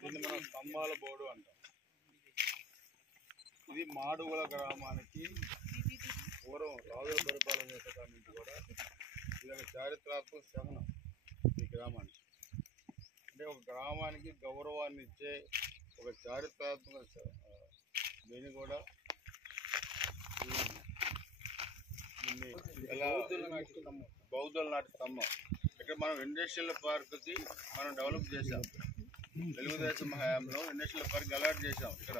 దీన్ని మనం స్తంభాల బోర్డు అంటాం. ఇది మాడుగుల గ్రామానికి పూర్వం రాజుల పరిపాలన చేసే కాడి నుంచి కూడా ఇది ఒక చారిత్రాత్మక శమనం. ఈ గ్రామానికి అంటే ఒక గ్రామానికి గౌరవాన్ని ఇచ్చే ఒక చారిత్రాత్మక దీన్ని కూడా బౌద్ధుల నాటి స్తంభం. ఇక్కడ మనం ఇండస్ట్రియల్ పార్క్కి మనం డెవలప్ చేసాం. తెలుగుదేశం హయాంలో ఇండస్ట్రియల్ పార్క్ అలాట్ చేసాం. ఇక్కడ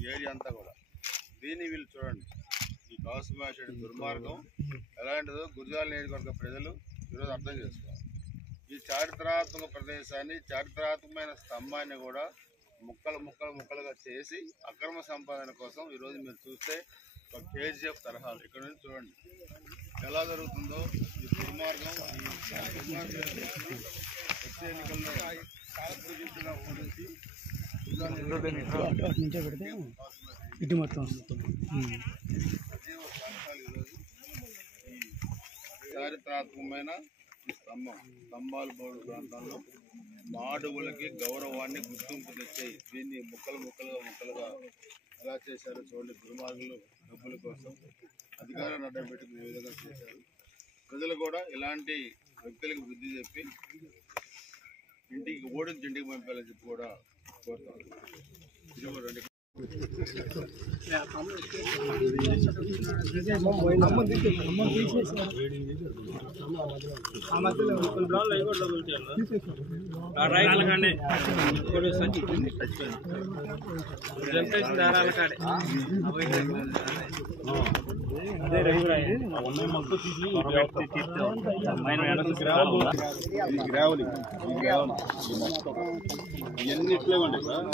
ఈ ఏరియా అంతా కూడా. దీన్ని వీళ్ళు చూడండి, ఈ కాసుమాషడి దుర్మార్గం ఎలాంటిదో గురజాల నియోజకవర్గ ప్రజలు ఈరోజు అర్థం చేసుకోవాలి. ఈ చారిత్రాత్మక ప్రదేశాన్ని, చారిత్రాత్మకమైన స్తంభాన్ని కూడా ముక్కలుగా చేసి అక్రమ సంపాదన కోసం ఈరోజు మీరు చూస్తే ఒక కేజీఎఫ్ తరహాలు ఇక్కడ నుంచి చూడండి ఎలా జరుగుతుందో. ఈ దుర్మార్గం వచ్చే ఎన్నికల్లో ఇటు మొత్తం చారిత్రాత్మకమైన ఈ స్తంభాల బోర్డు ప్రాంతాల్లో మాడుగులకి గౌరవాన్ని గుర్తింపు తెచ్చాయి. దీన్ని ముక్కలుగా ఎలా చేశారో చూడండి. దుర్మార్గులు డబ్బుల కోసం అధికారాన్ని అడ్డం పెట్టుకునే విధంగా చేశారు. ప్రజలు కూడా ఇలాంటి వ్యక్తులకు బుద్ధి చెప్పి ఇంటికి ఓడించి ఇంటికి పంపాలని చెప్పి కూడా కోరుతారు. ఇది కూడా రెండు ఇవన్నీ ఇట్లే ఉంటాయి సార్.